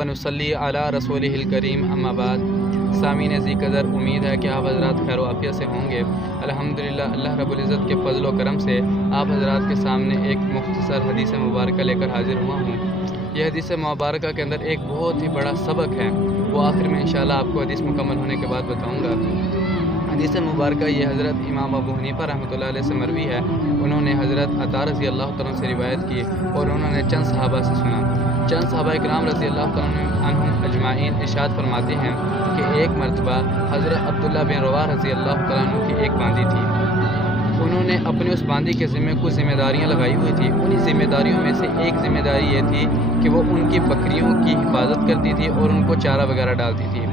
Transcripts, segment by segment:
व नुसल्ली अला रसूलिहिल करीम अम्मा बाद। सामीन ज़ी कदर, उम्मीद है कि आप हज़रात खैर आफियत से होंगे। अल्हम्दुलिल्लाह, अल्लाह रब्बुल इज़्ज़त के फज़ल व करम से आप हज़रात के सामने एक मुख्तसर हदीस मुबारक लेकर हाज़िर हुआ हूँ। यह हदीस मुबारक के अंदर एक बहुत ही बड़ा सबक है, वो आखिर में इंशाअल्लाह आपको हदीस मुकम्मल होने के बाद बताऊँगा। हदीस मुबारक ये हज़रत इमाम अबू हनीफा रहमतुल्लाह अलैह से मरवी है। उन्होंने हज़रत अता रज़ी अल्लाह तआला से रिवायत की और उन्होंने चंद सहाबा से सुना। चंद सहाबा इकराम रज़ी अल्लाह तआला अन्हुम अजमाइन इरशाद फरमाते हैं कि एक मरतबा हज़रत अब्दुल्लाह बिन रवाह रज़ी अल्लाह तआला अन्हु की एक बांदी थी। उन्होंने अपनी उस बांदी के ज़िम्मे कुछ ज़िम्मेदारियाँ लगाई हुई थी। उन्हीं ज़िम्मेदारियों में से एक ज़िम्मेदारी ये थी कि वो उनकी बकरियों की हिफाजत करती थी और उनको चारा वगैरह डालती थी।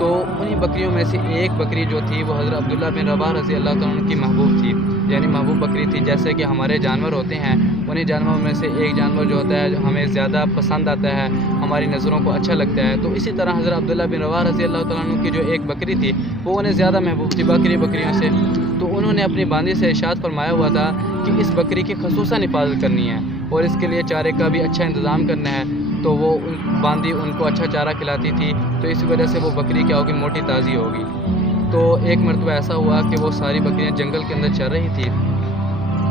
तो उन्हीं बकरियों में से एक बकरी जो थी वो हज़रत अब्दुल्लाह बिन रवाह रज़ी अल्लाह तआला अन्हु की महबूब थी, यानी महबूब बकरी थी। जैसे कि हमारे जानवर होते हैं, उन्हीं जानवरों में से एक जानवर जो होता है जो हमें ज़्यादा पसंद आता है, हमारी नज़रों को अच्छा लगता है, तो इसी तरह हज़रत अब्दुल्लाह बिन रवाह रज़ी अल्लाह तआला अन्हु की जो एक बकरी थी वो उन्हें ज़्यादा महबूब थी बकरियों से। तो उन्होंने अपनी बांदी से इरशाद फरमाया हुआ था कि इस बकरी की खसूसन हिफाजत करनी है और इसके लिए चारे का भी अच्छा इंतज़ाम करना है। तो वो बांदी उनको अच्छा चारा खिलाती थी, तो इस वजह से वो बकरी क्या होगी, मोटी ताज़ी होगी। तो एक मरतबा ऐसा हुआ कि वो सारी बकरियां जंगल के अंदर चल रही थी,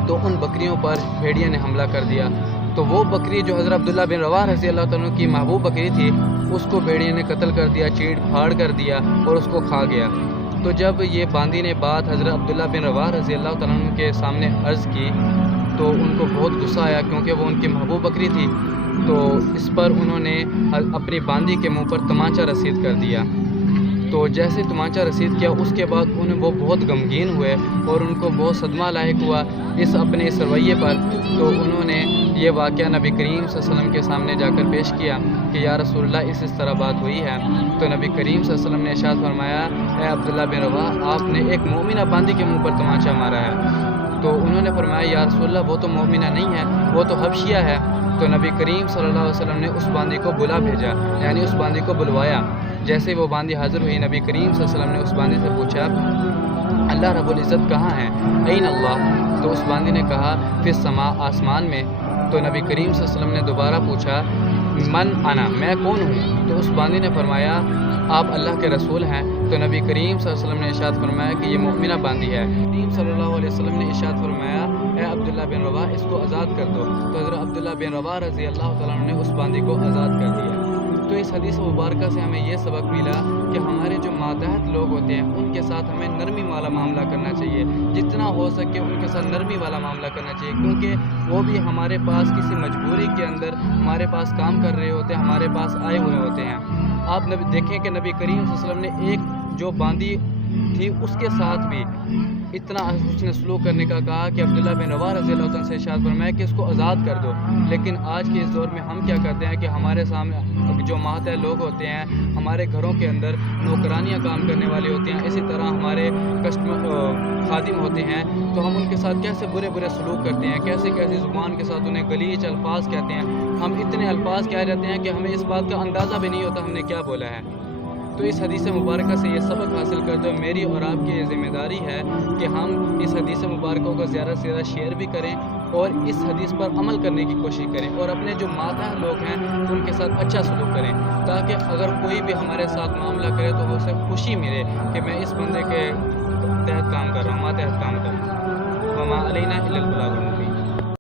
तो उन बकरियों पर भेड़िया ने हमला कर दिया। तो वो बकरी जो हज़रत अब्दुल्लाह बिन रवाह रज़ी अल्लाह तआला की महबूब बकरी थी, उसको भेड़िया ने कत्ल कर दिया, चीड़ फाड़ कर दिया और उसको खा गया। तो जब ये बांदी ने बात हज़रत अब्दुल्लाह बिन रवाह रज़ी अल्लाह तआला के सामने अर्ज़ की तो उनको बहुत गुस्सा आया, क्योंकि वो उनकी महबूब बकरी थी। तो इस पर उन्होंने अपनी बांदी के मुंह पर तमाचा रसीद कर दिया। तो जैसे तमाचा रसीद किया उसके बाद वो बहुत गमगीन हुए और उनको बहुत सदमा लायक हुआ अपने इस रवैये पर। तो उन्होंने ये वाक़या नबी करीम सल्लल्लाहु अलैहि वसल्लम के सामने जाकर पेश किया कि या रसूलल्लाह इस तरह बात हुई है। तो नबी करीम सल्लल्लाहु अलैहि वसल्लम ने इरशाद फरमाया, ए अब्दुल्लाह बिन रवाह, आपने एक मोमिना बांदी के मुँह पर तमाचा मारा है। तो उन्होंने फरमाया, या रसूलल्लाह वो तो मोमिना नहीं है, वो तो हबशिया है। तो नबी करीम सल्लल्लाहु अलैहि वसल्लम ने उस बांदी को बुला भेजा, यानी उस बांदी को बुलवाया। जैसे वो बांदी हाज़िर हुई, नबी करीम सल्लल्लाहु अलैहि वसल्लम ने उस बांदी से पूछा, अल्लाह रब्बुल इज़्ज़त कहाँ है, ऐन अल्लाह? तो उस बांदी ने कहा, फिस समा, आसमान में। तो नबी करीम सल्लल्लाहु अलैहि वसल्लम ने दोबारा पूछा, मन अना, मैं कौन हूँ? तो उस बांदी ने फरमाया, आप अल्लाह के रसूल हैं। तो नबी करीम सल्लल्लाहु अलैहि वसल्लम ने इरशाद फरमाया कि ये मोमिना बांदी है। करीम सल्लल्लाहु अलैहि वसल्लम ने इरशाद फरमाया, ए अब्दुल्लाह बिन रवाह, इसको आज़ाद कर दो। तो हज़रत अब्दुल्लाह बिन रवाह रज़ी अल्लाह तआला अन्हु ने उस बांदी को आज़ाद कर दिया। तो इस हदीस मुबारक से हमें ये सबक मिला कि हमारे जो मातहत लोग होते हैं उनके साथ हमें नरमी वाला मामला करना चाहिए, जितना हो सके उनके साथ नरमी वाला मामला करना चाहिए, क्योंकि वो भी हमारे पास किसी मजबूरी के अंदर हमारे पास काम कर रहे होते हैं, हमारे पास आए हुए होते हैं। आप देखें कि नबी करीम सल्लल्लाहु अलैहि वसल्लम ने एक जो बांदी थी उसके साथ भी इतना उसने सलूक करने का कहा कि अब्दुल्लाह बिन रवाह रज़ी अल्लाह तआला से इरशाद फरमाया कि इसको आज़ाद कर दो। लेकिन आज के इस दौर में हम क्या करते हैं कि हमारे सामने जो मातहत लोग होते हैं, हमारे घरों के अंदर नौकरानियाँ काम करने वाले होते हैं, इसी तरह हमारे खादिम होते हैं, तो हम उनके साथ कैसे बुरे बुरे सलूक करते हैं, कैसे कैसे ज़ुबान के साथ उन्हें गलीज अल्फाज कहते हैं। हम इतने अल्फाज कह जाते हैं कि हमें इस बात का अंदाज़ा भी नहीं होता हमने क्या बोला है। तो इस हदीस मुबारक से ये सबक हासिल कर दो, मेरी और आपकी ये ज़िम्मेदारी है कि हम इस हदीस मुबारक को ज़्यादा से ज़्यादा शेयर भी करें और इस हदीस पर अमल करने की कोशिश करें और अपने जो मातहत लोग हैं उनके साथ अच्छा सलूक करें, ताकि अगर कोई भी हमारे साथ मामला करे तो उसे खुशी मिले कि मैं इस बंदे के तहत काम कर रहा हूँ, मातहत काम कर रहा हूँ। वमा अलैना इल्लल बलागुल मुबीन।